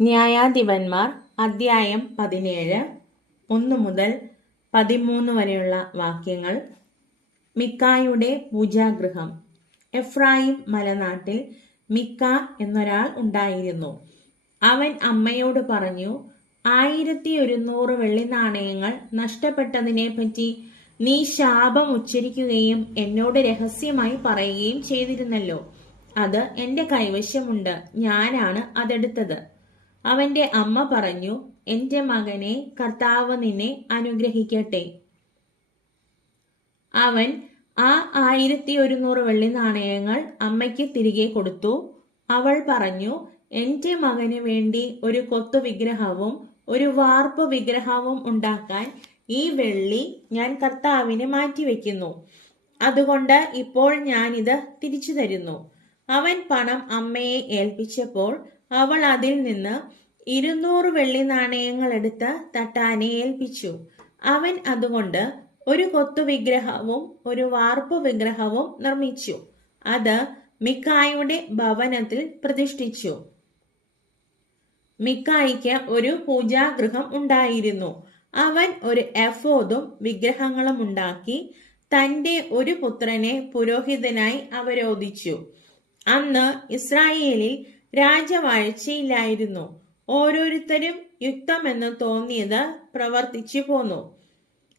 ന്യായാധിപന്മാർ അദ്ധ്യായം പതിനേഴ് ഒന്ന് മുതൽ പതിമൂന്ന് വരെയുള്ള വാക്യങ്ങൾ. മിക്കായുടെ പൂജാഗൃഹം. എഫ്രായിം മലനാട്ടിൽ മിക്ക എന്നൊരാൾ ഉണ്ടായിരുന്നു. അവൻ അമ്മയോട് പറഞ്ഞു ആയിരത്തി ഒരുന്നൂറ് വെള്ളി നാണയങ്ങൾ നഷ്ടപ്പെട്ടതിനെ പറ്റി നീ ശാപം ഉച്ചരിക്കുകയും എന്നോട് രഹസ്യമായി പറയുകയും ചെയ്തിരുന്നല്ലോ. അത് എന്റെ കൈവശമുണ്ട്. ഞാനാണ് അതെടുത്തത്. അവന്റെ അമ്മ പറഞ്ഞു എന്റെ മകനെ കർത്താവ് നിന്നെ അനുഗ്രഹിക്കട്ടെ. അവൻ ആ ആയിരത്തി ഒരുന്നൂറ് വെള്ളി നാണയങ്ങൾ അമ്മയ്ക്ക് തിരികെ കൊടുത്തു. അവൾ പറഞ്ഞു എന്റെ മകന് വേണ്ടി ഒരു കൊത്തു വിഗ്രഹവും ഒരു വാർപ്പ് വിഗ്രഹവും ഉണ്ടാക്കാൻ ഈ വെള്ളി ഞാൻ കർത്താവിന് മാറ്റിവെക്കുന്നു. അതുകൊണ്ട് ഇപ്പോൾ ഞാനിത് തിരിച്ചു തരുന്നു. അവൻ പണം അമ്മയെ ഏൽപ്പിച്ചപ്പോൾ അവൾ അതിൽ നിന്ന് ഇരുന്നൂറ് വെള്ളി നാണയങ്ങൾ എടുത്ത് തട്ടാനെ ഏൽപ്പിച്ചു. അവൻ അതുകൊണ്ട് ഒരു കൊത്തു വിഗ്രഹവും ഒരു വാർപ്പ് വിഗ്രഹവും നിർമ്മിച്ചു. അത് മിക്കായുടെ ഭവനത്തിൽ പ്രതിഷ്ഠിച്ചു. മിക്കായിക്ക് ഒരു പൂജാഗൃഹം ഉണ്ടായിരുന്നു. അവൻ ഒരു എഫോദും വിഗ്രഹങ്ങളും ഉണ്ടാക്കി തന്റെ ഒരു പുത്രനെ പുരോഹിതനായി അവരോധിച്ചു. അന്ന് ഇസ്രായേലിൽ രാജവാഴ്ചയില്ലായിരുന്നു ഓരോരുത്തരും യുക്തമെന്ന് തോന്നിയത് പ്രവർത്തിച്ചു പോന്നു.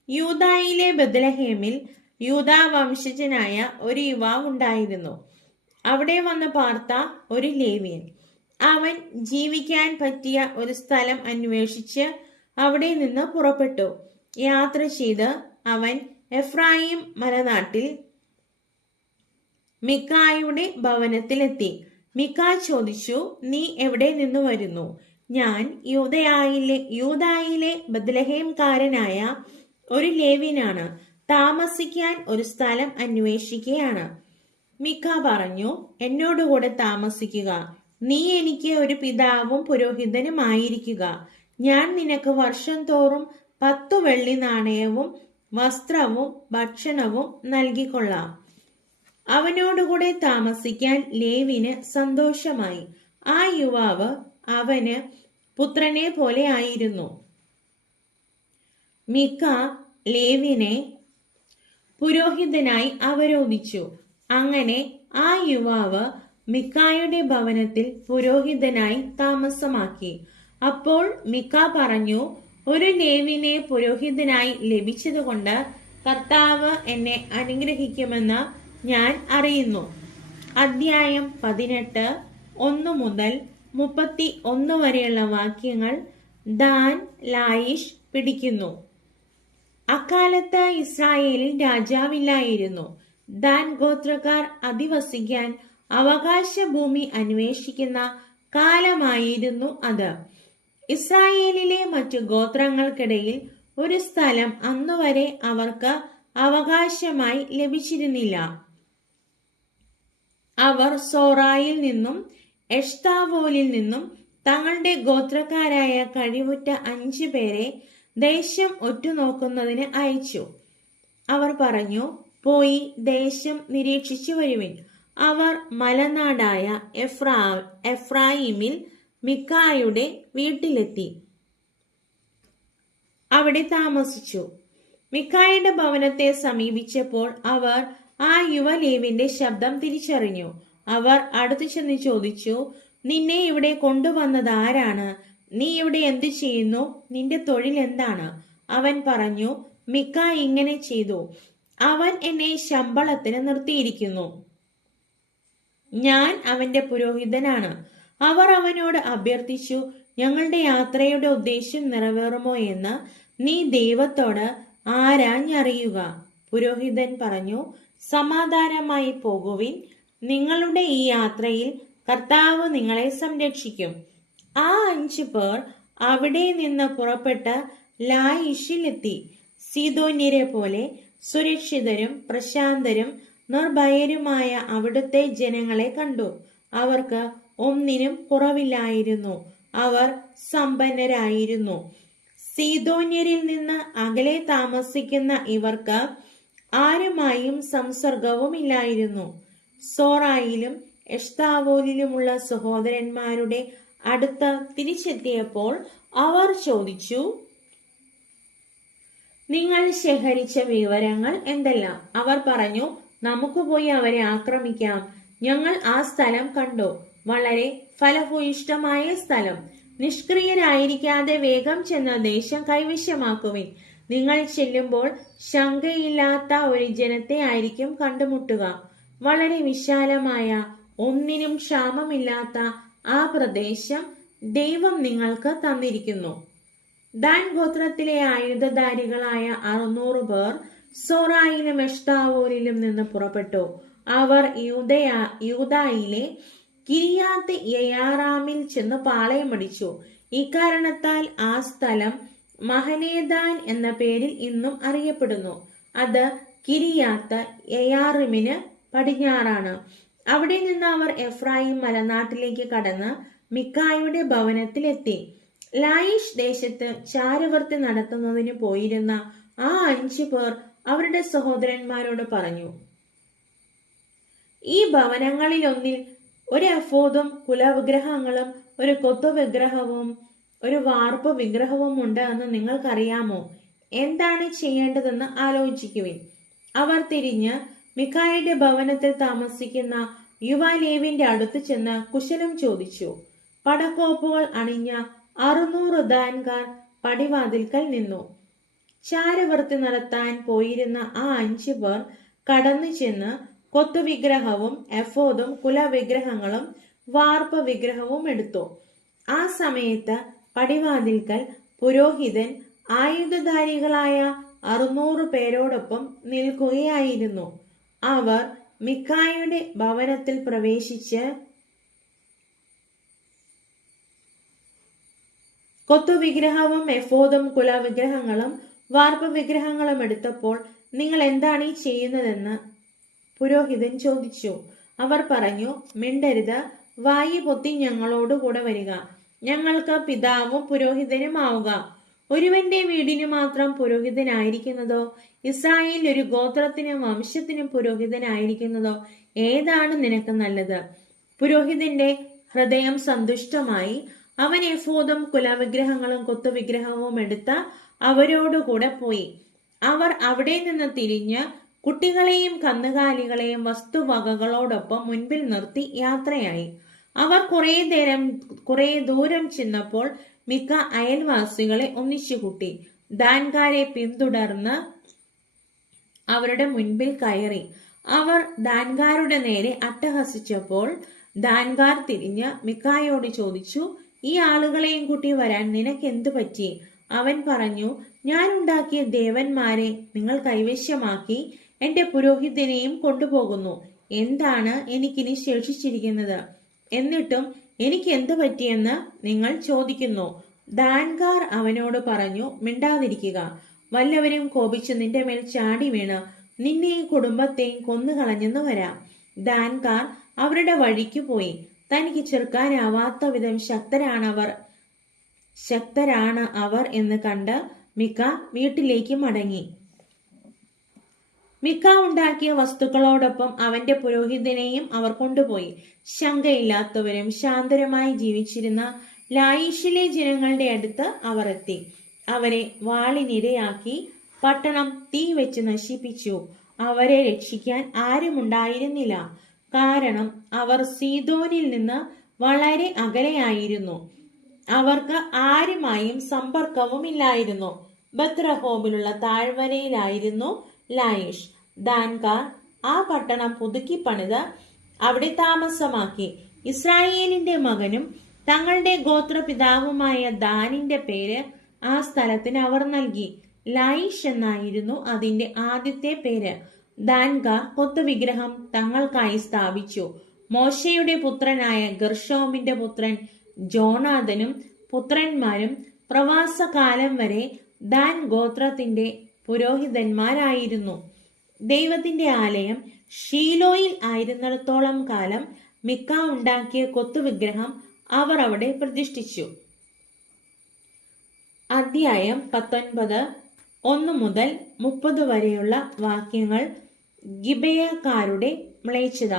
യൂതായിലെ ബദലഹേമിൽ യൂതാ വംശജനായ ഒരു യുവാവ് ഉണ്ടായിരുന്നു. അവിടെ വന്ന് പാർത്ത ഒരു ലേവിയൻ. അവൻ ജീവിക്കാൻ പറ്റിയ ഒരു സ്ഥലം അന്വേഷിച്ച് അവിടെ നിന്ന് പുറപ്പെട്ടു. യാത്ര ചെയ്ത് അവൻ എഫ്രായിം മലനാട്ടിൽ മിക്കായുടെ ഭവനത്തിലെത്തി. മിക്ക ചോദിച്ചു നീ എവിടെ നിന്ന് വരുന്നു? ഞാൻ യൂതയായിലെ യൂതായിലെ ബദ്ലഹേംകാരനായ ഒരു ലേവിനാണ് താമസിക്കാൻ ഒരു സ്ഥലം അന്വേഷിക്കുകയാണ് മിക്ക പറഞ്ഞു എന്നോടുകൂടെ താമസിക്കുക. നീ എനിക്ക് ഒരു പിതാവും പുരോഹിതനുമായിരിക്കുക ഞാൻ നിനക്ക് വർഷം തോറും പത്തു വെള്ളി നാണയവും വസ്ത്രവും ഭക്ഷണവും നൽകിക്കൊള്ളാം. അവനോടുകൂടെ താമസിക്കാൻ ലേവിന് സന്തോഷമായി. ആ യുവാവ് അവന് പുത്രനെ പോലെ ആയിരുന്നു. മിക്ക ലേവിനെ പുരോഹിതനായി അവരോധിച്ചു അങ്ങനെ ആ യുവാവ് മിക്കായുടെ ഭവനത്തിൽ പുരോഹിതനായി താമസമാക്കി. അപ്പോൾ മിക്ക പറഞ്ഞു ഒരു ലേവിനെ പുരോഹിതനായി ലഭിച്ചതുകൊണ്ട് കർത്താവ് എന്നെ അനുഗ്രഹിക്കുമെന്ന് ഞാൻ അറിയുന്നു. അദ്ധ്യായം പതിനെട്ട് ഒന്ന് മുതൽ മുപ്പത്തി ഒന്ന് വരെയുള്ള വാക്യങ്ങൾ ദാൻ ലായിഷ് പിടിക്കുന്നു. അക്കാലത്ത് ഇസ്രായേലിൽ രാജാവില്ലായിരുന്നു. ദാൻ ഗോത്രക്കാർ അധിവസിക്കാൻ അവകാശ ഭൂമി അന്വേഷിക്കുന്ന കാലമായിരുന്നു അത്. ഇസ്രായേലിലെ മറ്റു ഗോത്രങ്ങൾക്കിടയിൽ ഒരു സ്ഥലം അന്നുവരെ അവർക്ക് അവകാശമായി ലഭിച്ചിരുന്നില്ല. അവർ സോറായിൽ നിന്നും എഷ്താവോലിൽ നിന്നും തങ്ങളുടെ ഗോത്രക്കാരായ കഴിവുറ്റ അഞ്ചു പേരെ ദേശം ഒറ്റുനോക്കുന്നതിന് അയച്ചു. അവർ പറഞ്ഞു പോയി ദേശം നിരീക്ഷിച്ചു വരുവിൻ. അവർ മലനാടായ എഫ്രാ എഫ്രായിമിൽ മിക്കായുടെ വീട്ടിലെത്തി. അവിടെ താമസിച്ചു. മിക്കായുടെ ഭവനത്തെ സമീപിച്ചപ്പോൾ അവർ ആ യുവലേവിന്റെ ശബ്ദം തിരിച്ചറിഞ്ഞു. അവർ അടുത്തു ചെന്ന് ചോദിച്ചു നിന്നെ ഇവിടെ കൊണ്ടുവന്നത് ആരാണ്? നീ ഇവിടെ എന്തു ചെയ്യുന്നു? നിന്റെ തൊഴിൽ എന്താണ്? അവൻ പറഞ്ഞു മിക്ക ഇങ്ങനെ ചെയ്തു. അവൻ എന്നെ ശമ്പളത്തിന് നിർത്തിയിരിക്കുന്നു. ഞാൻ അവന്റെ പുരോഹിതനാണ്. അവർ അവനോട് അഭ്യർത്ഥിച്ചു ഞങ്ങളുടെ യാത്രയുടെ ഉദ്ദേശ്യം നിറവേറുമോ എന്ന് നീ ദൈവത്തോട് ആരാഞ്ഞറിയുക? പുരോഹിതൻ പറഞ്ഞു സമാധാനമായി പോകുവിൻ. നിങ്ങളുടെ ഈ യാത്രയിൽ കർത്താവ് നിങ്ങളെ സംരക്ഷിക്കും. ആ അഞ്ചു പേർ അവിടെ നിന്ന് പുറപ്പെട്ട ലായിഷിലെത്തി സീതോന്യരെ പോലെ സുരക്ഷിതരും പ്രശാന്തരും നിർഭയരുമായ അവിടുത്തെ ജനങ്ങളെ കണ്ടു. അവർക്ക് ഒന്നിനും കുറവില്ലായിരുന്നു. അവർ സമ്പന്നരായിരുന്നു. സീതോന്യരിൽ നിന്ന് അകലെ താമസിക്കുന്ന ഇവർക്ക് ആരുമായും സംസർഗവുമില്ലായിരുന്നു. സോറായിലും എഷ്താവോലിലുമുള്ള സഹോദരന്മാരുടെ അടുത്ത് തിരിച്ചെത്തിയപ്പോൾ അവർ ചോദിച്ചു നിങ്ങൾ ശേഖരിച്ച വിവരങ്ങൾ എന്തെല്ലാം? അവർ പറഞ്ഞു നമുക്ക് പോയി അവരെ ആക്രമിക്കാം. ഞങ്ങൾ ആ സ്ഥലം കണ്ടു. വളരെ ഫലഭൂയിഷ്ടമായ സ്ഥലം. നിഷ്ക്രിയരായിരിക്കാതെ വേഗം ചെന്ന ദേശം കൈവശമാക്കുവിൻ. നിങ്ങൾ ചെല്ലുമ്പോൾ ശങ്കയില്ലാത്ത ഒരു ജനത്തെ ആയിരിക്കും കണ്ടുമുട്ടുക. വളരെ വിശാലമായ ഒന്നിനും ക്ഷാമമില്ലാത്ത ആ പ്രദേശം ദൈവം നിങ്ങൾക്ക് തന്നിരിക്കുന്നു. ദാൻ ഗോത്രത്തിലെ ആയുധധാരികളായ അറുന്നൂറ് പേർ സോറായിലും എഷ്താവൂരിലും നിന്ന് പുറപ്പെട്ടു. അവർ യൂതയ യൂതായിലെ കിരിയാത്ത് യയാറാമിൽ ചെന്ന് പാളയമടിച്ചു ഇക്കാരണത്താൽ ആ സ്ഥലം മഹനേദാൻ എന്ന പേരിൽ ഇന്നും അറിയപ്പെടുന്നു. അത് കിരിയാത്ത എയാറിമിന് പടിഞ്ഞാറാണ്. അവിടെ നിന്ന് അവർ എഫ്രായിം മലനാട്ടിലേക്ക് കടന്ന് മിക്കായുടെ ഭവനത്തിലെത്തി. ലായിഷ് ദേശത്ത് ചാരവർത്തി നടത്തുന്നതിന് പോയിരുന്ന ആ അഞ്ചു പേർ അവരുടെ സഹോദരന്മാരോട് പറഞ്ഞു ഈ ഭവനങ്ങളിലൊന്നിൽ ഒരു അഫോദും കുലവിഗ്രഹങ്ങളും ഒരു കൊത്തു വിഗ്രഹവും ഒരു വാർപ്പ് വിഗ്രഹവും ഉണ്ട് എന്ന് നിങ്ങൾക്കറിയാമോ? എന്താണ് ചെയ്യേണ്ടതെന്ന് ആലോചിക്കുവിൻ. അവർ തിരിഞ്ഞ് മിക്കായുടെ ഭവനത്തിൽ താമസിക്കുന്ന യുവാലേവിന്റെ അടുത്ത് ചെന്ന് കുശലം ചോദിച്ചു. പടക്കോപ്പുകൾ അണിഞ്ഞ അറുന്നൂറ് ദാൻകാർ പടിവാതിൽക്കൽ നിന്നു. ചാരവർത്തി നടത്താൻ പോയിരുന്ന ആ അഞ്ചു പേർ കടന്നു ചെന്ന് കൊത്തുവിഗ്രഹവും എഫോദും കുലവിഗ്രഹങ്ങളും വാർപ്പ് വിഗ്രഹവും എടുത്തു. ആ സമയത്ത് പടിവാതിൽക്കൽ പുരോഹിതൻ ആയുധധാരികളായ അറുന്നൂറ് പേരോടൊപ്പം നിൽക്കുകയായിരുന്നു. അവർ മിക്കായുടെ ഭവനത്തിൽ പ്രവേശിച്ച് കൊത്തുവിഗ്രഹവും എഫോദും കുലവിഗ്രഹങ്ങളും വാർപ്പ് വിഗ്രഹങ്ങളും എടുത്തപ്പോൾ നിങ്ങൾ എന്താണ് ഈ ചെയ്യുന്നതെന്ന്? പുരോഹിതൻ ചോദിച്ചു. അവർ പറഞ്ഞു മിണ്ടരുത് വായി പൊത്തി ഞങ്ങളോട് കൂടെ വരിക. ഞങ്ങൾക്ക് പിതാവും പുരോഹിതനുമാവുക. ഒരുവന്റെ വീടിന് മാത്രം പുരോഹിതനായിരിക്കുന്നതോ ഇസ്രായേൽ ഒരു ഗോത്രത്തിനും വംശത്തിനും പുരോഹിതനായിരിക്കുന്നതോ ഏതാണ് നിനക്ക് നല്ലത്? പുരോഹിതന്റെ ഹൃദയം സന്തുഷ്ടമായി അവൻ എഫോദും കുലവിഗ്രഹങ്ങളും കൊത്തുവിഗ്രഹവും എടുത്ത് അവരോടുകൂടെ പോയി. അവർ അവിടെ നിന്ന് തിരിഞ്ഞ് കുട്ടികളെയും കന്നുകാലികളെയും വസ്തുവകകളോടൊപ്പം മുൻപിൽ നിർത്തി യാത്രയായി. അവർ കുറേ നേരം കുറേ ദൂരം ചെന്നപ്പോൾ മിക്ക അയൽവാസികളെ ഒന്നിച്ചു കൂട്ടി ദാൻകാരെ പിന്തുടർന്ന് അവരുടെ മുൻപിൽ കയറി. അവർ ദാൻകാരുടെ നേരെ അട്ടഹസിച്ചപ്പോൾ ദാൻകാർ തിരിഞ്ഞ് മിക്കായോട് ചോദിച്ചു ഈ ആളുകളെയും കൂട്ടി വരാൻ നിനക്ക് എന്തു പറ്റി? അവൻ പറഞ്ഞു ഞാൻ ഉണ്ടാക്കിയ ദേവന്മാരെ നിങ്ങൾ കൈവശമാക്കി എന്റെ പുരോഹിതനെയും കൊണ്ടുപോകുന്നു. എന്താണ് എനിക്കിനി ശേഷിച്ചിരിക്കുന്നത്? എന്നിട്ടും എനിക്ക് എന്തു പറ്റിയെന്ന് നിങ്ങൾ ചോദിക്കുന്നു. ദാൻകാർ അവനോട് പറഞ്ഞു മിണ്ടാതിരിക്കുക. വല്ലവരും കോപിച്ച് നിന്റെ മേൽ ചാടി വീണ് നിന്നെയും കുടുംബത്തെയും കൊന്നുകളഞ്ഞെന്ന് വരാം. ദാൻകാർ അവരുടെ വഴിക്ക് പോയി. തനിക്ക് ചെറുക്കാനാവാത്ത വിധം ശക്തരാണവർ ശക്തരാണ് അവർ എന്ന് കണ്ട് മിക്ക വീട്ടിലേക്ക് മടങ്ങി. മിക്ക ഉണ്ടാക്കിയ വസ്തുക്കളോടൊപ്പം അവന്റെ പുരോഹിതനെയും അവർ കൊണ്ടുപോയി. ശങ്കയില്ലാത്തവരും ശാന്തരമായി ജീവിച്ചിരുന്ന ലായിഷിലെ ജനങ്ങളുടെ അടുത്ത് അവർ എത്തി. അവരെ വാളിനിരയാക്കി പട്ടണം തീ വെച്ച് നശിപ്പിച്ചു. അവരെ രക്ഷിക്കാൻ ആരുമുണ്ടായിരുന്നില്ല. കാരണം അവർ സീതോനിൽ നിന്ന് വളരെ അകലെയായിരുന്നു. അവർക്ക് ആരുമായും സമ്പർക്കവുമില്ലായിരുന്നു. ബത്രഹോമിലുള്ള താഴ്വരയിലായിരുന്നു ലായിഷ് ദാൻകാർ ആ പട്ടണം പുതുക്കി പണിത് അവിടെ താമസമാക്കി. ഇസ്രായേലിന്റെ മകനും തങ്ങളുടെ ഗോത്രപിതാവുമായ ദാനിന്റെ പേര് ആ സ്ഥലത്തിന് അവർ നൽകി. ലായിഷ് എന്നായിരുന്നു അതിന്റെ ആദ്യത്തെ പേര്. ദാൻകാർ കൊത്തുവിഗ്രഹം തങ്ങൾക്കായി സ്ഥാപിച്ചു. മോശയുടെ പുത്രനായ ഗർഷോമിന്റെ പുത്രൻ ജോണാഥനും പുത്രന്മാരും പ്രവാസകാലം വരെ ദാൻ ഗോത്രത്തിന്റെ പുരോഹിതന്മാരായിരുന്നു. ദൈവത്തിന്റെ ആലയം ഷീലോയിൽ ആയിരുന്നിടത്തോളം കാലം മിക്ക ഉണ്ടാക്കിയ കൊത്തുവിഗ്രഹം അവർ അവിടെ പ്രതിഷ്ഠിച്ചു. അധ്യായം പത്തൊൻപത്. ഒന്ന് മുതൽ മുപ്പത് വരെയുള്ള വാക്യങ്ങൾ ഗിബയക്കാരുടെ മ്ലേച്ഛത.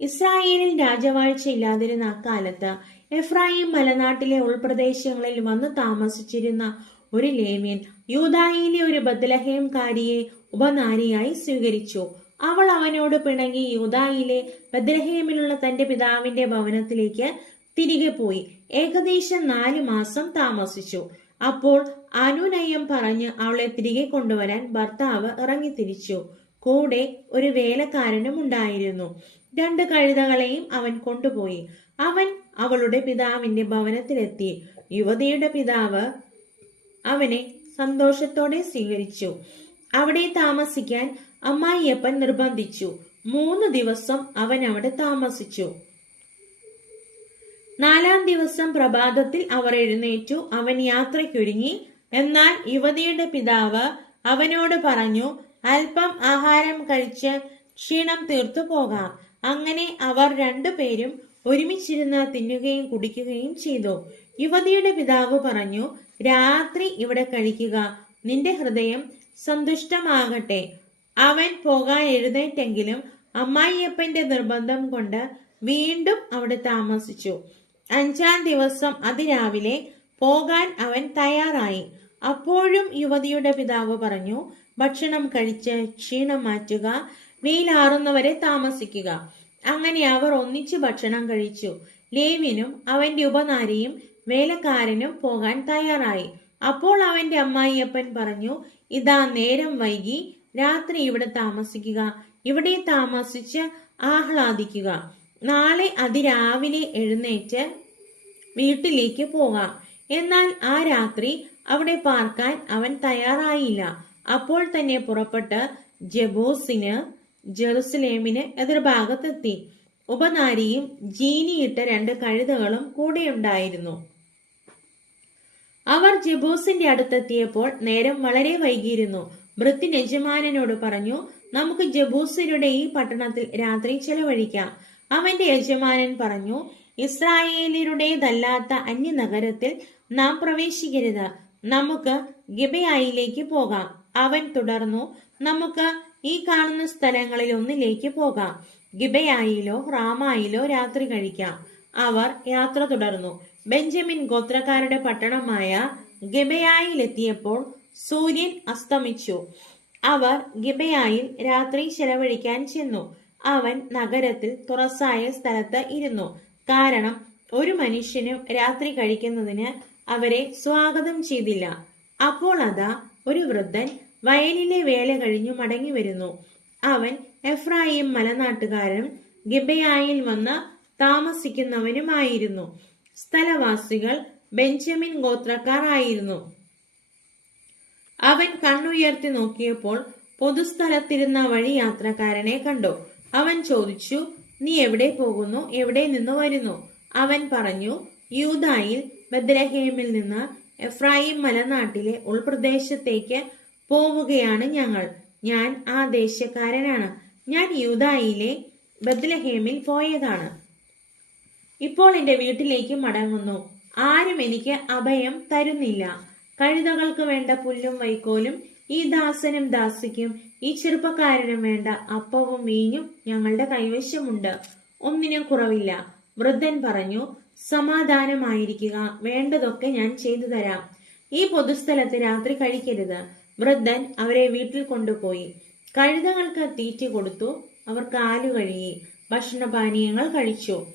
ഇസ്രായേലിൽ രാജവാഴ്ച ഇല്ലാതിരുന്ന അക്കാലത്ത് എഫ്രായിം മലനാട്ടിലെ ഉൾപ്രദേശങ്ങളിൽ വന്ന് താമസിച്ചിരുന്ന ഒരു ലേവ്യൻ യൂതായിലെ ഒരു ബദ്ലഹേംകാരിയെ ഉപനാരിയായി സ്വീകരിച്ചു. അവൾ അവനോട് പിണങ്ങി യൂതായിലെ ബദ്ലഹേമിലുള്ള തന്റെ പിതാവിന്റെ ഭവനത്തിലേക്ക് തിരികെ പോയി. ഏകദേശം നാല് മാസം താമസിച്ചു. അപ്പോൾ അനുനയം പറഞ്ഞ് അവളെ തിരികെ കൊണ്ടുവരാൻ ഭർത്താവ് ഇറങ്ങിത്തിരിച്ചു. കൂടെ ഒരു വേലക്കാരനും ഉണ്ടായിരുന്നു. രണ്ട് കഴുതകളെയും അവൻ കൊണ്ടുപോയി. അവൻ അവളുടെ പിതാവിന്റെ ഭവനത്തിലെത്തി. യുവതിയുടെ പിതാവ് അവനെ സന്തോഷത്തോടെ സ്വീകരിച്ചു. അവിടെ താമസിക്കാൻ അമ്മായിയപ്പൻ നിർബന്ധിച്ചു. മൂന്ന് ദിവസം അവൻ അവിടെ താമസിച്ചു. നാലാം ദിവസം പ്രഭാതത്തിൽ അവർ എഴുന്നേറ്റു. അവൻ യാത്രയ്ക്കൊരുങ്ങി. എന്നാൽ യുവതിയുടെ പിതാവ് അവനോട് പറഞ്ഞു അല്പം ആഹാരം കഴിച്ച് ക്ഷീണം തീർത്തു പോകാം. അങ്ങനെ അവർ രണ്ടുപേരും ഒരുമിച്ചിരുന്ന് തിന്നുകയും കുടിക്കുകയും ചെയ്തു. യുവതിയുടെ പിതാവ് പറഞ്ഞു രാത്രി ഇവിടെ കഴിക്കുക. നിന്റെ ഹൃദയം സന്തുഷ്ടമാകട്ടെ. അവൻ പോകാൻ എഴുന്നേറ്റെങ്കിലും അമ്മായിയപ്പന്റെ നിർബന്ധം കൊണ്ട് വീണ്ടും അവിടെ താമസിച്ചു. അഞ്ചാം ദിവസം അതിരാവിലെ പോകാൻ അവൻ തയ്യാറായി. അപ്പോഴും യുവതിയുടെ പിതാവ് പറഞ്ഞു ഭക്ഷണം കഴിച്ച് ക്ഷീണം മാറ്റുക വെയിലാറുന്നവരെ താമസിക്കുക. അങ്ങനെ അവർ ഒന്നിച്ചു ഭക്ഷണം കഴിച്ചു. ലേവിനും അവന്റെ ഉപനാരിയും വേലക്കാരനും പോകാൻ തയ്യാറായി. അപ്പോൾ അവന്റെ അമ്മായിയപ്പൻ പറഞ്ഞു ഇതാ നേരം വൈകി രാത്രി ഇവിടെ താമസിക്കുക. ഇവിടെ താമസിച്ച് ആഹ്ലാദിക്കുക. നാളെ അതിരാവിലെ എഴുന്നേറ്റ് വീട്ടിലേക്ക് പോകാം. എന്നാൽ ആ രാത്രി അവിടെ പാർക്കാൻ അവൻ തയ്യാറായില്ല. അപ്പോൾ തന്നെ പുറപ്പെട്ട് ജബോസിന് ജെറുസലേമിന് എതിർഭാഗത്തെത്തി. ഉപനാരിയും ജീനിയിട്ട രണ്ട് കഴുതകളും കൂടെയുണ്ടായിരുന്നു. അവർ ജബൂസിന്റെ അടുത്തെത്തിയപ്പോൾ നേരം വളരെ വൈകിയിരുന്നു. വൃത്തി യജമാനനോട് പറഞ്ഞു നമുക്ക് ജബൂസിരുടെ ഈ പട്ടണത്തിൽ രാത്രി ചെലവഴിക്കാം. അവന്റെ യജമാനൻ പറഞ്ഞു ഇസ്രായേലിയുടേതല്ലാത്ത അന്യനഗരത്തിൽ നാം പ്രവേശിക്കരുത്. നമുക്ക് ഗിബയായിലേക്ക് പോകാം. അവൻ തുടർന്നു നമുക്ക് ഈ കാണുന്ന സ്ഥലങ്ങളിൽ ഒന്നിലേക്ക് പോകാം. ഗിബയായിലോ റാമായിലോ രാത്രി കഴിക്കാം. അവർ യാത്ര തുടർന്നു. ബെഞ്ചമിൻ ഗോത്രക്കാരുടെ പട്ടണമായ ഗബയായിലെത്തിയപ്പോൾ സൂര്യൻ അസ്തമിച്ചു. അവർ ഗിബയായിൽ രാത്രി ചെലവഴിക്കാൻ ചെന്നു. അവൻ നഗരത്തിൽ തുറസായ സ്ഥലത്ത് ഇരുന്നു. കാരണം ഒരു മനുഷ്യനും രാത്രി കഴിക്കുന്നതിന് അവരെ സ്വാഗതം ചെയ്തില്ല. അപ്പോൾ അതാ ഒരു വൃദ്ധൻ വയലിലെ വേല കഴിഞ്ഞു മടങ്ങി വരുന്നു. അവൻ എഫ്രായിം മലനാട്ടുകാരൻ ഗിബയായിൽ വന്ന് താമസിക്കുന്നവനുമായിരുന്നു. സ്ഥലവാസികൾ ബെഞ്ചമിൻ ഗോത്രക്കാർ ആയിരുന്നു അവൻ കണ്ണുയർത്തി നോക്കിയപ്പോൾ പൊതുസ്ഥലത്തിരുന്ന വഴി യാത്രക്കാരനെ കണ്ടു. അവൻ ചോദിച്ചു നീ എവിടെ പോകുന്നു? എവിടെ നിന്ന് വരുന്നു? അവൻ പറഞ്ഞു യൂതായിൽ ബദ്രഹേമിൽ നിന്ന് എഫ്രായിം മലനാട്ടിലെ ഉൾപ്രദേശത്തേക്ക് പോവുകയാണ് ഞങ്ങൾ. ഞാൻ ആ ദേശക്കാരനാണ്. ഞാൻ യൂതായിലെ ബദ്ലഹേമിൽ പോയതാണ്. ഇപ്പോൾ എന്റെ വീട്ടിലേക്ക് മടങ്ങുന്നു. ആരും എനിക്ക് അഭയം തരുന്നില്ല. കഴുതകൾക്ക് വേണ്ട പുല്ലും വൈക്കോലും ഈ ദാസനും ദാസിക്കും ഈ ചെറുപ്പക്കാരനും വേണ്ട അപ്പവും മീനും ഞങ്ങളുടെ കൈവശമുണ്ട്. ഒന്നിനും കുറവില്ല. വൃദ്ധൻ പറഞ്ഞു സമാധാനമായിരിക്കുക. വേണ്ടതൊക്കെ ഞാൻ ചെയ്തു തരാം. ഈ പൊതുസ്ഥലത്ത് രാത്രി കഴിക്കരുത്. വൃദ്ധൻ അവരെ വീട്ടിൽ കൊണ്ടുപോയി. കഴുതകൾക്ക് തീറ്റ കൊടുത്തു. അവർ കാലു കഴുകി. ഭക്ഷണപാനീയങ്ങൾ കഴിച്ചു.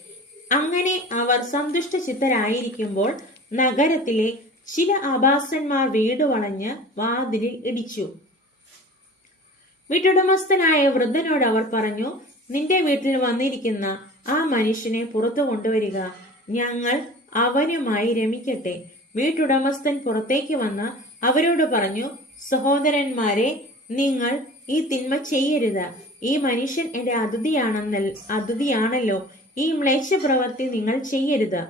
അങ്ങനെ അവർ സന്തുഷ്ട ചിത്തരായിരിക്കുമ്പോൾ നഗരത്തിലെ ചില അബാസന്മാർ വീട് വളഞ്ഞ് വാതിലിൽ ഇടിച്ചു. വീട്ടുടമസ്ഥനായ വൃദ്ധനോട് അവർ പറഞ്ഞു നിന്റെ വീട്ടിൽ വന്നിരിക്കുന്ന ആ മനുഷ്യനെ പുറത്തു കൊണ്ടുവരിക. ഞങ്ങൾ അവനുമായി രമിക്കട്ടെ. വീട്ടുടമസ്ഥൻ പുറത്തേക്ക് വന്ന് അവരോട് പറഞ്ഞു സഹോദരന്മാരെ നിങ്ങൾ ഈ തിന്മ ചെയ്യരുത്. ഈ മനുഷ്യൻ എന്റെ അതിഥിയാണെന്നൽ അതിഥിയാണല്ലോ. ഈ മ്ലേച്ഛ പ്രവൃത്തി നിങ്ങൾ ചെയ്യരുത്.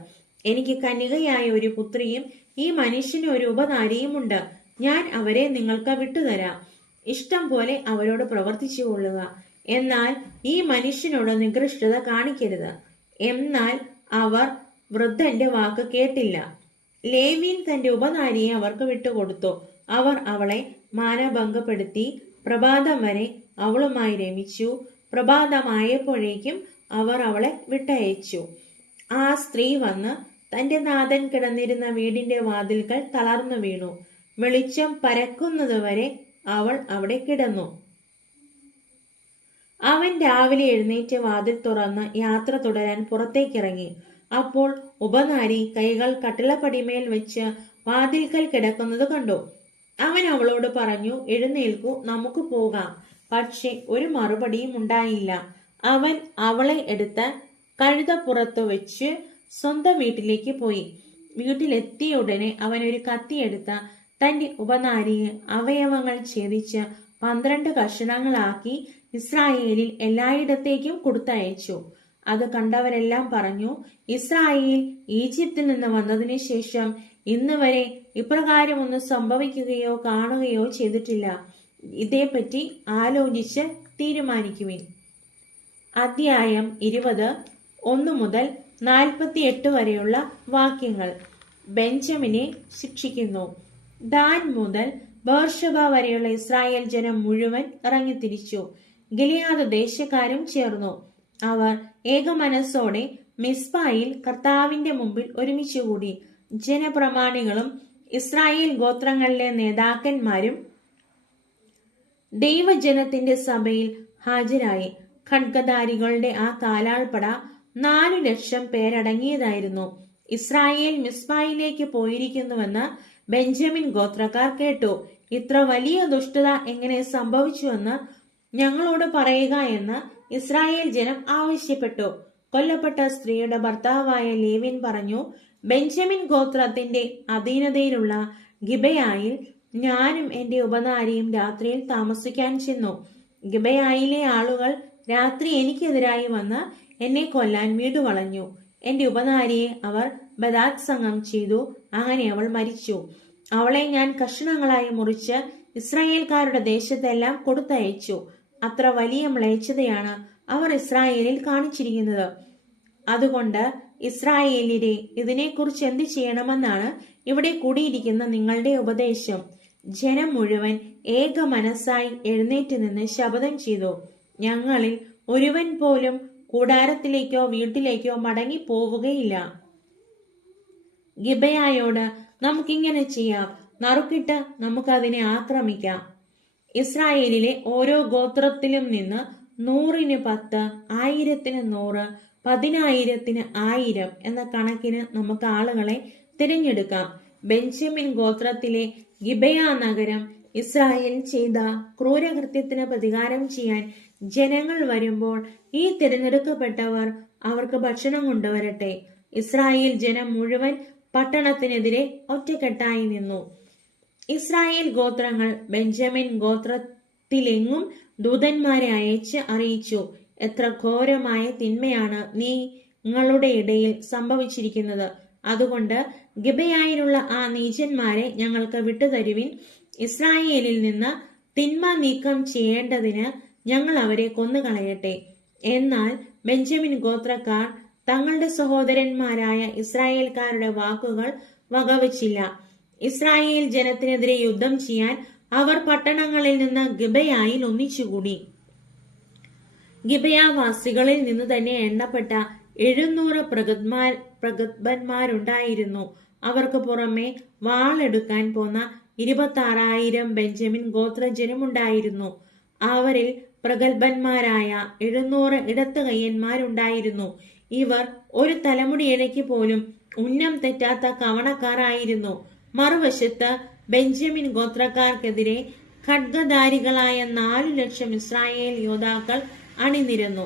എനിക്ക് കന്യകയായ ഒരു പുത്രിയും ഈ മനുഷ്യന് ഒരു ഉപനാരിയുമുണ്ട് ഞാൻ അവരെ നിങ്ങൾക്ക് വിട്ടുതരാം. ഇഷ്ടം പോലെ അവരോട് പ്രവർത്തിച്ചു കൊള്ളുക. എന്നാൽ ഈ മനുഷ്യനോട് നികൃഷ്ടത കാണിക്കരുത്. എന്നാൽ അവർ വൃദ്ധന്റെ വാക്ക് കേട്ടില്ല. ലേവീൻ തന്റെ ഉപനാരിയെ അവർക്ക് വിട്ടുകൊടുത്തു. അവർ അവളെ മാനഭംഗപ്പെടുത്തി പ്രഭാതം വരെ അവളുമായി രമിച്ചു. പ്രഭാതമായപ്പോഴേക്കും അവർ അവളെ വിട്ടയച്ചു. ആ സ്ത്രീ വന്ന് തന്റെ നാഥൻ കിടന്നിരുന്ന വീടിന്റെ വാതിൽകൾ തളർന്നു വീണു. വെളിച്ചം പരക്കുന്നതുവരെ അവൾ അവിടെ കിടന്നു. അവൻ രാവിലെ എഴുന്നേറ്റ് വാതിൽ തുറന്ന് യാത്ര തുടരാൻ പുറത്തേക്കിറങ്ങി. അപ്പോൾ ഉപനാരി കൈകൾ കട്ടിളപ്പടിമേൽ വെച്ച് വാതിൽക്കൽ കിടക്കുന്നത് കണ്ടു. അവൻ അവളോട് പറഞ്ഞു എഴുന്നേൽക്കൂ നമുക്ക് പോകാം. പക്ഷെ ഒരു മറുപടിയും ഉണ്ടായില്ല. അവൻ അവളെ എടുത്ത് കഴുതപ്പുറത്തു വെച്ച് സ്വന്തം വീട്ടിലേക്ക് പോയി. വീട്ടിലെത്തിയ ഉടനെ അവൻ ഒരു കത്തിയെടുത്ത് തന്റെ ഉപനാരിയെ അവയവങ്ങൾ ഛേദിച്ച് പന്ത്രണ്ട് കഷണങ്ങളാക്കി ഇസ്രായേലിൽ എല്ലായിടത്തേക്കും കൊടുത്തയച്ചു. അത് കണ്ടവരെല്ലാം പറഞ്ഞു ഇസ്രായേൽ ഈജിപ്തിൽ നിന്ന് വന്നതിന് ശേഷം ഇന്ന് വരെ ഇപ്രകാരം ഒന്നും സംഭവിക്കുകയോ കാണുകയോ ചെയ്തിട്ടില്ല. ഇതേപ്പറ്റി ആലോചിച്ച് തീരുമാനിക്കുവിൻ. അധ്യായം ഇരുപത് ഒന്നു മുതൽ നാൽപ്പത്തി എട്ട് വരെയുള്ള വാക്യങ്ങൾ. ബെഞ്ചമിനെ ശിക്ഷിക്കുന്നു. ദാൻ മുതൽ ബേർഷബ വരെയുള്ള ഇസ്രായേൽ ജനം മുഴുവൻ ഇറങ്ങിത്തിരിച്ചു. ഗിലിയാദ് ദേശക്കാരും ചേർന്നു. അവർ ഏകമനസ്സോടെ മിസ്ബായിൽ കർത്താവിന്റെ മുമ്പിൽ ഒരുമിച്ചുകൂടി. ജനപ്രമാണികളും ഇസ്രായേൽ ഗോത്രങ്ങളിലെ നേതാക്കന്മാരും ദൈവജനത്തിന്റെ സഭയിൽ ഹാജരായി. ഖഡ്ഗധാരികളുടെ ആ കാലാൾപ്പട നാലു ലക്ഷം പേരടങ്ങിയതായിരുന്നു. ഇസ്രായേൽ മിസ്ബായിലേക്ക് പോയിരിക്കുന്നുവെന്ന് ബെഞ്ചമിൻ ഗോത്രക്കാർ കേട്ടു. ഇത്ര വലിയ ദുഷ്ടത എങ്ങനെ സംഭവിച്ചുവെന്ന് ഞങ്ങളോട് പറയുക എന്ന് ഇസ്രായേൽ ജനം ആവശ്യപ്പെട്ടു. കൊല്ലപ്പെട്ട സ്ത്രീയുടെ ഭർത്താവായ ലേവിൻ പറഞ്ഞു ബെഞ്ചമിൻ ഗോത്രത്തിന്റെ അധീനതയിലുള്ള ഗിബയായിൽ ഞാനും എന്റെ ഉപനാരിയും രാത്രിയിൽ താമസിക്കാൻ ചെന്നു. ഗിബയായിലെ ആളുകൾ രാത്രി എനിക്കെതിരായി വന്ന് എന്നെ കൊല്ലാൻ വീട് വളഞ്ഞു. എന്റെ ഉപനാരിയെ അവർ ബലാത്സംഗം ചെയ്തു. അങ്ങനെ അവൾ മരിച്ചു. അവളെ ഞാൻ കഷണങ്ങളായി മുറിച്ച് ഇസ്രായേൽക്കാരുടെ ദേശത്തെല്ലാം കൊടുത്തയച്ചു. അത്ര വലിയ മ്ലേച്ഛതയാണ് അവർ ഇസ്രായേലിൽ കാണിച്ചിരിക്കുന്നത്. അതുകൊണ്ട് ഇസ്രായേലിരെ ഇതിനെക്കുറിച്ച് എന്ത് ചെയ്യണമെന്നാണ് ഇവിടെ കൂടിയിരിക്കുന്ന നിങ്ങളുടെ ഉപദേശം. ജനം മുഴുവൻ ഏക മനസ്സായി എഴുന്നേറ്റ് നിന്ന് ശപഥം ചെയ്തു. ഞങ്ങളിൽ ഒരുവൻ പോലും കൂടാരത്തിലേക്കോ വീട്ടിലേക്കോ മടങ്ങി പോവുകയില്ല ഗിബയായോട് നമുക്കിങ്ങനെ ചെയ്യാം. നറുക്കിട്ട് നമുക്കതിനെ ആക്രമിക്കാം. ഇസ്രായേലിലെ ഓരോ ഗോത്രത്തിലും നിന്ന് നൂറിന് പത്ത് ആയിരത്തിന് നൂറ് പതിനായിരത്തിന് ആയിരം എന്ന കണക്കിന് നമുക്ക് ആളുകളെ തിരഞ്ഞെടുക്കാം. ബെഞ്ചമിൻ ഗോത്രത്തിലെ ഗിബയ നഗരം ഇസ്രായേൽ ചെയ്ത ക്രൂരകൃത്യത്തിന് പ്രതികാരം ചെയ്യാൻ ജനങ്ങൾ വരുമ്പോൾ ഈ തിരഞ്ഞെടുക്കപ്പെട്ടവർ അവർക്ക് ഭക്ഷണം കൊണ്ടുവരട്ടെ. ഇസ്രായേൽ ജനം മുഴുവൻ പട്ടണത്തിനെതിരെ ഒറ്റക്കെട്ടായി നിന്നു. ഇസ്രായേൽ ഗോത്രങ്ങൾ ബെഞ്ചമിൻ ഗോത്രത്തിലെങ്ങും ദൂതന്മാരെ അയച്ച് അറിയിച്ചു. എത്ര ഘോരമായ തിന്മയാണ് നീ നിങ്ങളുടെ ഇടയിൽ സംഭവിച്ചിരിക്കുന്നത്. അതുകൊണ്ട് ഗിബയായിലുള്ള ആ നീചന്മാരെ ഞങ്ങൾക്ക് വിട്ടുതരുവിൻ. ഇസ്രായേലിൽ നിന്ന് തിന്മ നീക്കം ചെയ്യേണ്ടതിന് ഞങ്ങൾ അവരെ കൊന്നുകളയട്ടെ. എന്നാൽ ബെഞ്ചമിൻ ഗോത്രക്കാർ തങ്ങളുടെ സഹോദരന്മാരായ ഇസ്രായേൽക്കാരുടെ വാക്കുകൾ വകവച്ചില്ല. ഇസ്രായേൽ ജനത്തിനെതിരെ യുദ്ധം ചെയ്യാൻ അവർ പട്ടണങ്ങളിൽ നിന്ന് ഗിബയായിൽ ഒന്നിച്ചുകൂടി. ഗിബയാവാസികളിൽ നിന്ന് തന്നെ എണ്ണപ്പെട്ട എഴുന്നൂറ് പ്രഗത്മാർ പ്രഗത്ഭന്മാരുണ്ടായിരുന്നു. അവർക്ക് പുറമെ വാളെടുക്കാൻ പോന്ന ഇരുപത്തി ആറായിരം ബെഞ്ചമിൻ ഗോത്രജനുമുണ്ടായിരുന്നു. അവരിൽ പ്രഗത്ഭന്മാരായ എഴുന്നൂറ് ഇടത്ത് കയ്യന്മാരുണ്ടായിരുന്നു ഇവർ ഒരു തലമുടി തലമുടിയിടയ്ക്ക് പോലും ഉന്നം തെറ്റാത്ത കവണക്കാരായിരുന്നു. മറുവശത്ത് ബെഞ്ചമിൻ ഗോത്രക്കാർക്കെതിരെ ഖഡ്ഗധാരികളായ നാലു ലക്ഷം ഇസ്രായേൽ യോദ്ധാക്കൾ അണിനിരന്നു.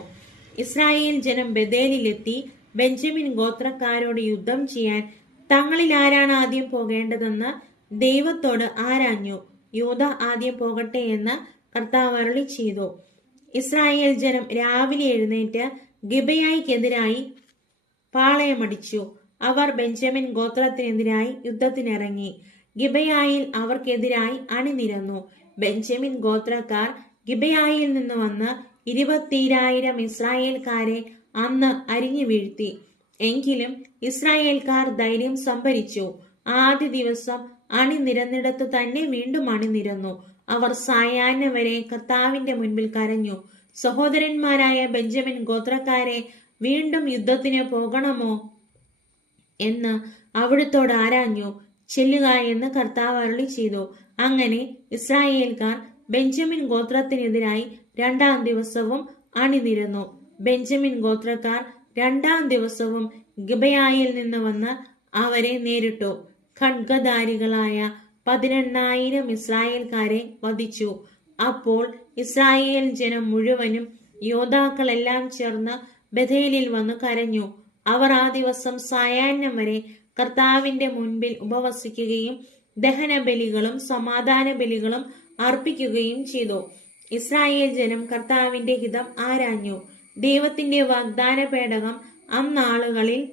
ഇസ്രായേൽ ജനം ബദേലിലെത്തി ബെഞ്ചമിൻ ഗോത്രക്കാരോട് യുദ്ധം ചെയ്യാൻ തങ്ങളിൽ ആരാണ് ആദ്യം പോകേണ്ടതെന്ന് ദൈവത്തോട് ആരാഞ്ഞു. യോധ ആദ്യം പോകട്ടെ എന്ന് കർത്താവ് അരളി ചെയ്തു. ഇസ്രായേൽ ജനം രാവിലെ എഴുന്നേറ്റ് ഗിബയായിക്കെതിരായി പാളയമടിച്ചു. അവർ ബെഞ്ചമിൻ ഗോത്രത്തിനെതിരായി യുദ്ധത്തിനിറങ്ങി. ഗിബയായിൽ അവർക്കെതിരായി അണിനിരന്നു. ബെഞ്ചമിൻ ഗോത്രക്കാർ ഗിബയായിൽ നിന്ന് വന്ന് ഇരുപത്തിരായിരം ഇസ്രായേൽക്കാരെ അന്ന് അരിഞ്ഞു വീഴ്ത്തി. എങ്കിലും ഇസ്രായേൽക്കാർ ധൈര്യം സംഭരിച്ചു. ആദ്യ ദിവസം അണിനിരന്നിടത്ത് തന്നെ വീണ്ടും അണിനിരന്നു. അവർ സായാഹ്നം വരെ കർത്താവിന്റെ മുൻപിൽ കരഞ്ഞു. സഹോദരന്മാരായ ബെഞ്ചമിൻ ഗോത്രക്കാരെ വീണ്ടും യുദ്ധത്തിന് പോകണമോ എന്ന് അവിടുത്തോട് ആരാഞ്ഞു. ചെല്ലുക എന്ന് കർത്താവ് അരുളി ചെയ്തു. അങ്ങനെ ഇസ്രായേൽക്കാർ ബെഞ്ചമിൻ ഗോത്രത്തിനെതിരായി രണ്ടാം ദിവസവും അണിനിരുന്നു. ബെഞ്ചമിൻ ഗോത്രക്കാർ രണ്ടാം ദിവസവും ഗിബയായിൽ നിന്ന് വന്ന് അവരെ നേരിട്ടു. ഖഡ്ഗധാരികളായ പതിനെണ്ണായിരം ഇസ്രായേൽക്കാരെ വധിച്ചു. അപ്പോൾ ഇസ്രായേൽ ജനം മുഴുവനും യോദ്ധാക്കളെല്ലാം ചേർന്ന് ബഥേലിൽ വന്ന് കരഞ്ഞു. അവർ ആ ദിവസം സായാഹ്നം വരെ കർത്താവിന്റെ മുൻപിൽ ഉപവസിക്കുകയും ദഹന ബലികളും സമാധാന ബലികളും അർപ്പിക്കുകയും ചെയ്തു. ഇസ്രായേൽ ജനം കർത്താവിന്റെ ഹിതം ആരാഞ്ഞു. ദൈവത്തിന്റെ വാഗ്ദാന പേടകം അന്നാളുകളിൽ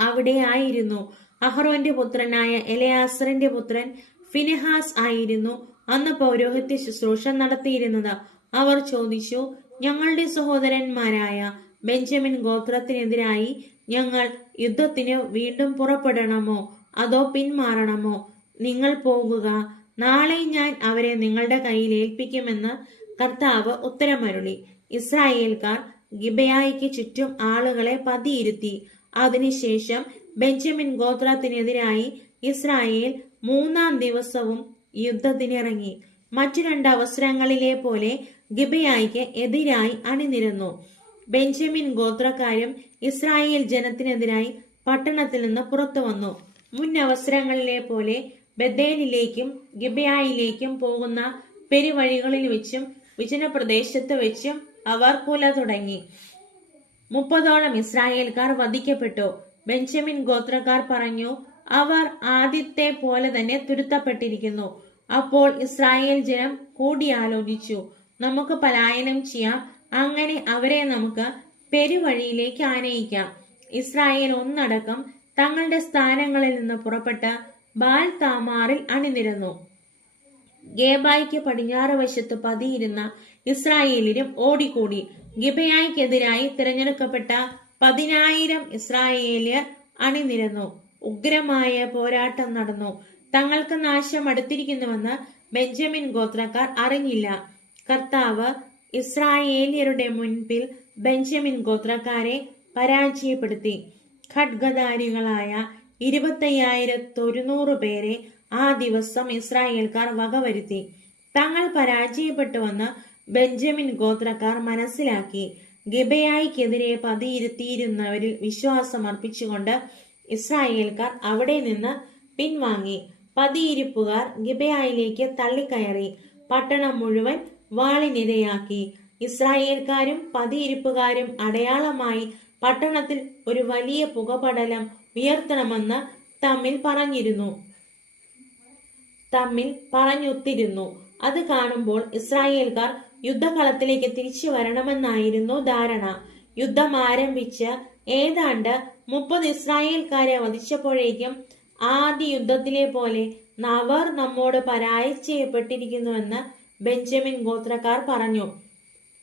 അവിടെ ആയിരുന്നു. അഹ്റോന്റെ പുത്രനായ എലയാസറിന്റെ പുത്രൻ ഫിനെഹാസ് ആയിരുന്നു. അന്ന് പൗരോഹിത്യ ശുശ്രൂഷ നടത്തിയിരുന്നത്. അവർ ചോദിച്ചു ഞങ്ങളുടെ സഹോദരന്മാരായ ബെഞ്ചമിൻ ഗോത്രത്തിനെതിരായി ഞങ്ങൾ യുദ്ധത്തിന് വീണ്ടും പുറപ്പെടണമോ? അതോ പിന്മാറണമോ? നിങ്ങൾ പോകുക. നാളെ ഞാൻ അവരെ നിങ്ങളുടെ കയ്യിൽ ഏൽപ്പിക്കുമെന്ന് കർത്താവ് ഉത്തരമരുളി. ഇസ്രായേൽക്കാർ ഗിബയായിക്ക് ചുറ്റും ആളുകളെ പതിയിരുത്തി. അതിനുശേഷം ബെഞ്ചമിൻ ഗോത്രത്തിനെതിരായി ഇസ്രായേൽ മൂന്നാം ദിവസവും യുദ്ധത്തിനിറങ്ങി. മറ്റു രണ്ട് അവസരങ്ങളിലെ പോലെ ഗിബയായിക്ക് എതിരായി അണിനിരന്നു. ബെഞ്ചമിൻ ഗോത്രക്കാരും ഇസ്രായേൽ ജനത്തിനെതിരായി പട്ടണത്തിൽ നിന്ന് പുറത്തു വന്നു. മുൻ അവസരങ്ങളിലെ പോലെ ബദേലിലേക്കും ഗിബയായിലേക്കും പോകുന്ന പെരുവഴികളിൽ വെച്ചും വിജനപ്രദേശത്ത് വെച്ചും അവർ കുല തുടങ്ങി. മുപ്പതോളം ഇസ്രായേൽക്കാർ വധിക്കപ്പെട്ടു. ബെഞ്ചമിൻ ഗോത്രക്കാർ പറഞ്ഞു അവർ ആദ്യത്തെ പോലെ തന്നെ തുരുത്തപ്പെട്ടിരിക്കുന്നു. അപ്പോൾ ഇസ്രായേൽ ജനം കൂടിയാലോചിച്ചു. നമുക്ക് പലായനം ചെയ്യാം. അങ്ങനെ അവരെ നമുക്ക് പെരുവഴിയിലേക്ക് ആനയിക്കാം. ഇസ്രായേൽ ഒന്നടക്കം തങ്ങളുടെ സ്ഥാനങ്ങളിൽ നിന്ന് പുറപ്പെട്ട് ബാൽ താമാറിൽ അണിനിരന്നു. ഗേബായിക്ക് പടിഞ്ഞാറ് വശത്ത് പതിയിരുന്ന ഇസ്രായേലിനും ഓടിക്കൂടി. ഗിബയായിക്കെതിരായി തിരഞ്ഞെടുക്കപ്പെട്ട പതിനായിരം ഇസ്രായേലിയർ അണിനിരന്നു. ഉഗ്രമായ പോരാട്ടം നടന്നു. തങ്ങൾക്ക് നാശം അടുത്തിരിക്കുന്നുവെന്ന് ബെഞ്ചമിൻ ഗോത്രക്കാർ അറിഞ്ഞില്ല. കർത്താവ് ഇസ്രായേലിയരുടെ മുൻപിൽ ബെഞ്ചമിൻ ഗോത്രക്കാരെ പരാജയപ്പെടുത്തി. ഖഡ്ഗധാരികളായ ഇരുപത്തയ്യായിരത്തൊരുന്നൂറ് പേരെ ആ ദിവസം ഇസ്രായേൽക്കാർ വകവരുത്തി തങ്ങൾ പരാജയപ്പെട്ടുവെന്ന് ബെഞ്ചമിൻ ഗോത്രക്കാർ മനസ്സിലാക്കി. ഗിബയായിക്കെതിരെ പതിയിരുത്തിയിരുന്നവരിൽ വിശ്വാസം അർപ്പിച്ചുകൊണ്ട് ഇസ്രായേൽക്കാർ അവിടെ നിന്ന് പിൻവാങ്ങി. പതിയിരിപ്പുകാർ ഗിബയായിലേക്ക് തള്ളിക്കയറി പട്ടണം മുഴുവൻ വാളിനിരയാക്കി. ഇസ്രായേൽക്കാരും പതിയിരിപ്പുകാരും അടയാളമായി പട്ടണത്തിൽ ഒരു വലിയ പുകപടലം ഉയർത്തണമെന്ന് തമ്മിൽ പറഞ്ഞിരുന്നു. തമ്മിൽ പറഞ്ഞൊത്തിരുന്നു. അത് കാണുമ്പോൾ ഇസ്രായേൽക്കാർ യുദ്ധകളത്തിലേക്ക് തിരിച്ചു വരണമെന്നായിരുന്നു ധാരണ. യുദ്ധം ആരംഭിച്ച് ഏതാണ്ട് മുപ്പത് ഇസ്രായേൽക്കാരെ വധിച്ചപ്പോഴേക്കും ആദ്യ യുദ്ധത്തിലെ പോലെ നവർ നമ്മോട് പരാജയപ്പെട്ടിരിക്കുന്നുവെന്ന് ബെഞ്ചമിൻ ഗോത്രക്കാർ പറഞ്ഞു.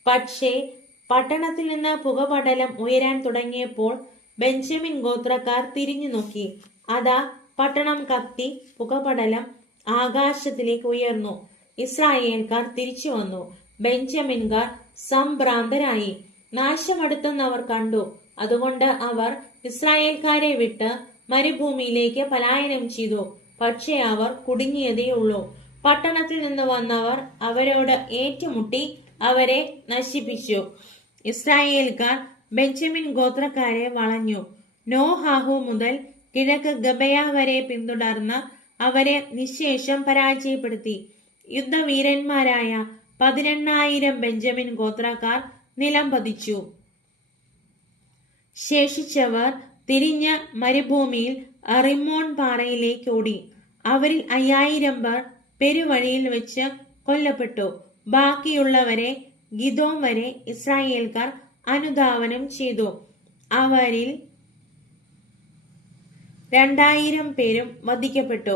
പക്ഷേ പട്ടണത്തിൽ നിന്ന് പുകപടലം ഉയരാൻ തുടങ്ങിയപ്പോൾ ബെഞ്ചമിൻ ഗോത്രക്കാർ തിരിഞ്ഞു നോക്കി. അതാ പട്ടണം കത്തി പുകപടലം ആകാശത്തിലേക്ക് ഉയർന്നു. ഇസ്രായേൽക്കാർ തിരിച്ചു വന്നു. ബെഞ്ചമിൻകാർ സംഭ്രാന്തരായി. നാശമടുത്തെന്ന് അവർ കണ്ടു. അതുകൊണ്ട് അവർ ഇസ്രായേൽക്കാരെ വിട്ട് മരുഭൂമിയിലേക്ക് പലായനം ചെയ്തു. പക്ഷേ അവർ കുടുങ്ങിയതേയുള്ളൂ പട്ടണത്തിൽ നിന്ന് വന്നവർ അവരോട് ഏറ്റുമുട്ടി അവരെ നശിപ്പിച്ചു. ഇസ്രായേൽക്കാർ ബെഞ്ചമിൻ ഗോത്രക്കാരെ വളഞ്ഞു. നോഹാഹു മുതൽ കിഴക്ക് ഗബയ വരെ പിന്തുടർന്ന് അവരെ നിശേഷം പരാജയപ്പെടുത്തി. യുദ്ധവീരന്മാരായ പതിനെണ്ണായിരം ബെഞ്ചമിൻ ഗോത്രക്കാർ നിലം പതിച്ചു. ശേഷിച്ചവർ തിരിഞ്ഞ മരുഭൂമിയിൽ റിമോൺ പാറയിലേക്ക് ഓടി. അവരിൽ അയ്യായിരം പേർ പെരുവഴിയിൽ വെച്ച് കൊല്ലപ്പെട്ടു. ബാക്കിയുള്ളവരെ ഗിദോം വരെ ഇസ്രായേൽക്കാർ അനുധാവനം ചെയ്തു. അവരിൽ രണ്ടായിരം പേരും വധിക്കപ്പെട്ടു.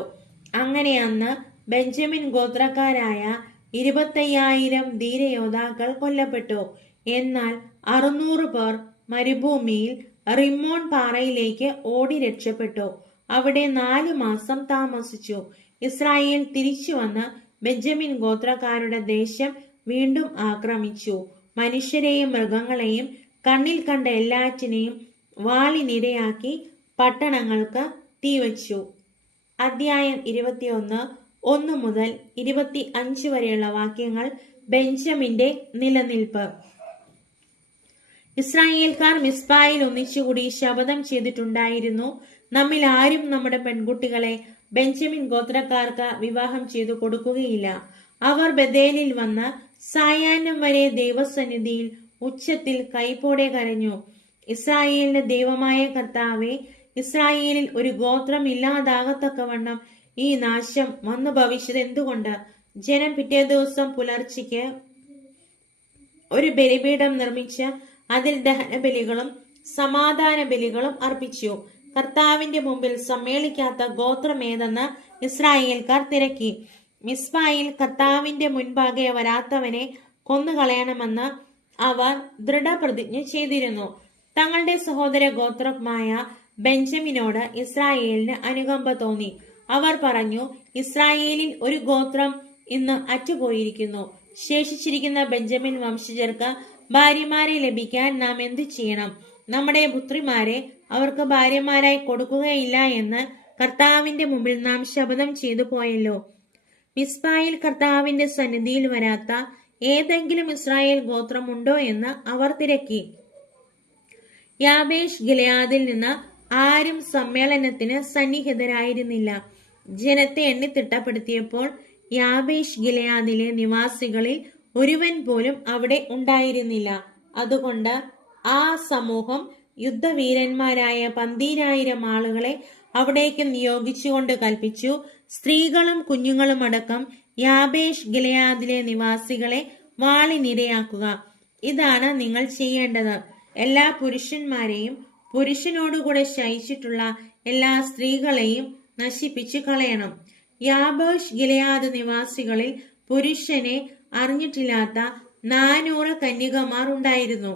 അങ്ങനെ അന്ന് ബെഞ്ചമിൻ ഗോത്രക്കാരായ ഇരുപത്തയ്യായിരം ധീരയോദ്ധാക്കൾ കൊല്ലപ്പെട്ടു. എന്നാൽ അറുന്നൂറ് പേർ മരുഭൂമിയിൽ റിമോൺ പാറയിലേക്ക് ഓടി രക്ഷപ്പെട്ടു. അവിടെ നാലു മാസം താമസിച്ചു. ഇസ്രായേൽ തിരിച്ചു വന്ന് ബെഞ്ചമിൻ ഗോത്രക്കാരുടെ ദേശം വീണ്ടും ആക്രമിച്ചു. മനുഷ്യരെയും മൃഗങ്ങളെയും കണ്ണിൽ കണ്ട എല്ലാറ്റിനെയും വാളിനിരയാക്കി പട്ടണങ്ങൾക്ക് തീവച്ചു. അധ്യായം ഇരുപത്തിയൊന്ന് ഒന്ന് മുതൽ ഇരുപത്തി അഞ്ച് വരെയുള്ള വാക്യങ്ങൾ ബെഞ്ചമിന്റെ നിലനിൽപ്പ്. ഇസ്രായേൽക്കാർ മിസ്ബായിൽ ഒന്നിച്ചുകൂടി ശപഥം ചെയ്തിട്ടുണ്ടായിരുന്നു. നമ്മിൽ ആരും നമ്മുടെ പെൺകുട്ടികളെ ബെഞ്ചമിൻ ഗോത്രക്കാർക്ക് വിവാഹം ചെയ്തു കൊടുക്കുകയില്ല. അവർ ബദേലിൽ വന്ന് സായാഹ്നം വരെ ദൈവസന്നിധിയിൽ ഉച്ചത്തിൽ കൈപ്പോടെ കരഞ്ഞു. ഇസ്രായേലിന്റെ ദൈവമായ കർത്താവെ ഇസ്രായേലിൽ ഒരു ഗോത്രം ഇല്ലാതാകത്തക്കവണ്ണം ഈ നാശം വന്നു ഭവിച്ചത് എന്തുകൊണ്ട്? ജനം പിറ്റേ ദിവസം പുലർച്ചയ്ക്ക് ഒരു ബലിപീഠം നിർമ്മിച്ച് അതിൽ ദഹനബലികളും സമാധാന ബലികളും അർപ്പിച്ചു. കർത്താവിന്റെ മുമ്പിൽ സമ്മേളിക്കാത്ത ഗോത്രമേതെന്ന് ഇസ്രായേൽക്കാർ തിരക്കി. മിസ്ബായിൽ കർത്താവിന്റെ മുൻപാകെ വരാത്തവനെ കൊന്നുകളയണമെന്ന് അവർ ദൃഢപ്രതിജ്ഞ ചെയ്തിരുന്നു. തങ്ങളുടെ സഹോദര ഗോത്രമായ ബെഞ്ചമിനോട് ഇസ്രായേലിന് അനുകമ്പ തോന്നി. അവർ പറഞ്ഞു ഇസ്രായേലിൽ ഒരു ഗോത്രം ഇന്ന് അറ്റുപോയിരിക്കുന്നു. ശേഷിച്ചിരിക്കുന്ന ബെഞ്ചമിൻ വംശജർക്ക് ഭാര്യമാരെ ലഭിക്കാൻ നാം എന്തു ചെയ്യണം? നമ്മുടെ പുത്രിമാരെ അവർക്ക് ഭാര്യമാരായി കൊടുക്കുകയില്ല എന്ന് കർത്താവിന്റെ മുമ്പിൽ നാം ശപഥം ചെയ്തു പോയല്ലോ. മിസ്ബായിൽ കർത്താവിന്റെ സന്നിധിയിൽ വരാത്ത ഏതെങ്കിലും ഇസ്രായേൽ ഗോത്രമുണ്ടോ എന്ന് അവർ തിരക്കി. യാബേഷ് ഗിലയാദിൽ നിന്ന് ആരും സമ്മേളനത്തിന് സന്നിഹിതരായിരുന്നില്ല. ജനത്തെ എണ്ണി തിട്ടപ്പെടുത്തിയപ്പോൾ യാബേഷ് ഗിലയാദിലെ നിവാസികളിൽ ഒരുവൻ പോലും അവിടെ ഉണ്ടായിരുന്നില്ല. അതുകൊണ്ട് ആ സമൂഹം യുദ്ധവീരന്മാരായ പന്തീരായിരം ആളുകളെ അവിടേക്ക് നിയോഗിച്ചുകൊണ്ട് കൽപ്പിച്ചു. സ്ത്രീകളും കുഞ്ഞുങ്ങളും അടക്കം യാബേഷ് ഗിലയാദിലെ നിവാസികളെ വാളിനിരയാക്കുക. ഇതാണ് നിങ്ങൾ ചെയ്യേണ്ടത്. എല്ലാ പുരുഷന്മാരെയും പുരുഷനോടുകൂടെ ശയിച്ചിട്ടുള്ള എല്ലാ സ്ത്രീകളെയും നശിപ്പിച്ചു കളയണം യാബേഷ് ഗിലയാദ് നിവാസികളിൽ പുരുഷനെ അറിഞ്ഞിട്ടില്ലാത്ത നാനൂറ് കന്യകമാർ ഉണ്ടായിരുന്നു.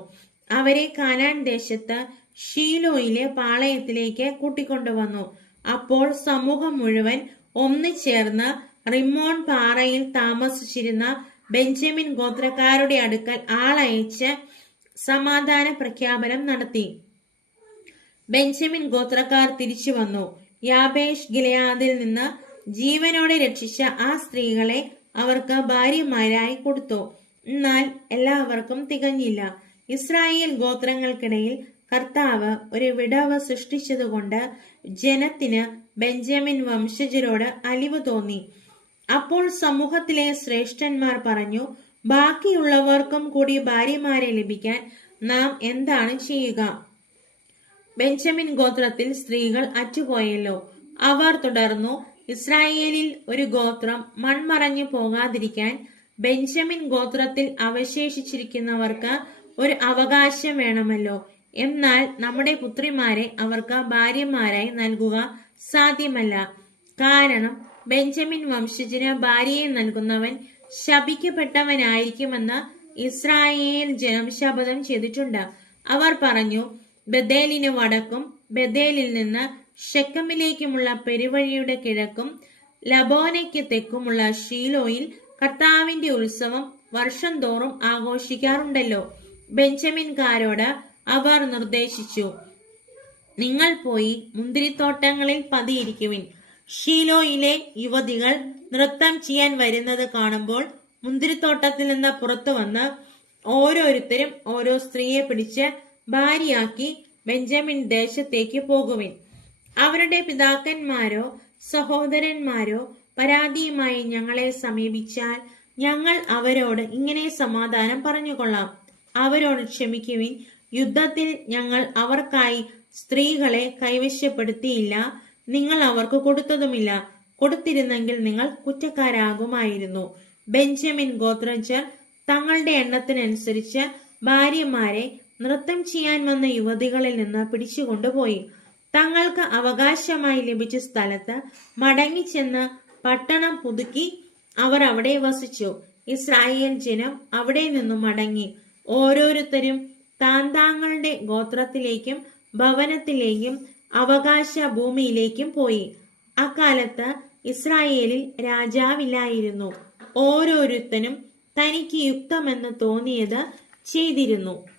അവരെ കാനാൻ ദേശത്ത് ഷീലോയിലെ പാളയത്തിലേക്ക് കൂട്ടിക്കൊണ്ടുവന്നു. അപ്പോൾ സമൂഹം മുഴുവൻ ഒന്നിച്ചേർന്ന് റിമോൺ പാറയിൽ താമസിച്ചിരുന്ന ബെഞ്ചമിൻ ഗോത്രക്കാരുടെ അടുക്കൽ ആളയച്ച് സമാധാന പ്രഖ്യാപനം നടത്തി. ബെഞ്ചമിൻ ഗോത്രക്കാർ തിരിച്ചു വന്നു യാബേഷ് ഗിലയാദിൽ നിന്ന് ജീവനോടെ രക്ഷിച്ച ആ സ്ത്രീകളെ അവർക്ക് ഭാര്യമാരായി കൊടുത്തു. എന്നാൽ എല്ലാവർക്കും തികഞ്ഞില്ല. ഇസ്രായേൽ ഗോത്രങ്ങൾക്കിടയിൽ കർത്താവ് ഒരു വിടവ് സൃഷ്ടിച്ചതുകൊണ്ട് ജനത്തിന് ബെഞ്ചമിൻ വംശജരോട് അലിവ് തോന്നി. അപ്പോൾ സമൂഹത്തിലെ ശ്രേഷ്ഠന്മാർ പറഞ്ഞു ബാക്കിയുള്ളവർക്കും കൂടി ഭാര്യമാരെ ലഭിക്കാൻ നാം എന്താണ് ചെയ്യുക? ബെഞ്ചമിൻ ഗോത്രത്തിൽ സ്ത്രീകൾ അറ്റുപോയല്ലോ. അവർ തുടർന്നു ഇസ്രായേലിൽ ഒരു ഗോത്രം മൺമറഞ്ഞു പോകാതിരിക്കാൻ ബെഞ്ചമിൻ ഗോത്രത്തിൽ അവശേഷിച്ചിരിക്കുന്നവർക്ക് ഒരു അവകാശം വേണമല്ലോ. എന്നാൽ നമ്മുടെ പുത്രിമാരെ അവർക്ക് ഭാര്യമാരായി നൽകുക സാധ്യമല്ല. കാരണം ബെഞ്ചമിൻ വംശജന് ഭാര്യയെ നൽകുന്നവൻ ശപിക്കപ്പെട്ടവനായിരിക്കുമെന്ന് ഇസ്രായേൽ ജനം ശപഥം ചെയ്തിട്ടുണ്ട്. അവർ പറഞ്ഞു ബദേലിന് വടക്കും ബദേലിൽ നിന്ന് ഷെക്കമിലേക്കുമുള്ള പെരുവഴിയുടെ കിഴക്കും ലബോനയ്ക്ക് തെക്കുമുള്ള ഷീലോയിൽ കർത്താവിന്റെ ഉത്സവം വർഷം തോറും ആഘോഷിക്കാറുണ്ടല്ലോ. ബെഞ്ചമിൻകാരോട് അവർ നിർദ്ദേശിച്ചു നിങ്ങൾ പോയി മുന്തിരിത്തോട്ടങ്ങളിൽ പതിയിരിക്കുവിൻ. ഷീലോയിലെ യുവതികൾ നൃത്തം ചെയ്യാൻ വരുന്നത് കാണുമ്പോൾ മുന്തിരിത്തോട്ടത്തിൽ നിന്ന് പുറത്തു വന്ന് ഓരോരുത്തരും ഓരോ സ്ത്രീയെ പിടിച്ച് ഭാര്യയാക്കി ബെഞ്ചമിൻ ദേശത്തേക്ക് പോകുവിൻ. അവരുടെ പിതാക്കന്മാരോ സഹോദരന്മാരോ പരാതിയുമായി ഞങ്ങളെ സമീപിച്ചാൽ ഞങ്ങൾ അവരോട് ഇങ്ങനെ സമാധാനം പറഞ്ഞുകൊള്ളാം. അവരോട് ക്ഷമിക്കുവിൻ. യുദ്ധത്തിൽ ഞങ്ങൾ അവർക്കായി സ്ത്രീകളെ കൈവശപ്പെടുത്തിയില്ല. നിങ്ങൾ അവർക്ക് കൊടുത്തതുമില്ല. കൊടുത്തിരുന്നെങ്കിൽ നിങ്ങൾ കുറ്റക്കാരാകുമായിരുന്നു. ബെഞ്ചമിൻ ഗോത്രജർ തങ്ങളുടെ എണ്ണത്തിനനുസരിച്ച് ഭാര്യമാരെ നൃത്തം ചെയ്യാൻ വന്ന യുവതികളിൽ നിന്ന് പിടിച്ചുകൊണ്ടുപോയി. തങ്ങൾക്ക് അവകാശമായി ലഭിച്ച സ്ഥലത്ത് മടങ്ങിച്ചെന്ന് പട്ടണം പുതുക്കി അവർ അവിടെ വസിച്ചു. ഇസ്രായേൽ ജനം അവിടെ നിന്നും മടങ്ങി. ഓരോരുത്തരും താൻ താങ്കളുടെ ഗോത്രത്തിലേക്കും ഭവനത്തിലേക്കും അവകാശ ഭൂമിയിലേക്കും പോയി. അക്കാലത്ത് ഇസ്രായേലിൽ രാജാവില്ലായിരുന്നു. ഓരോരുത്തനും തനിക്ക് യുക്തമെന്ന് തോന്നിയത് ചെയ്തിരുന്നു.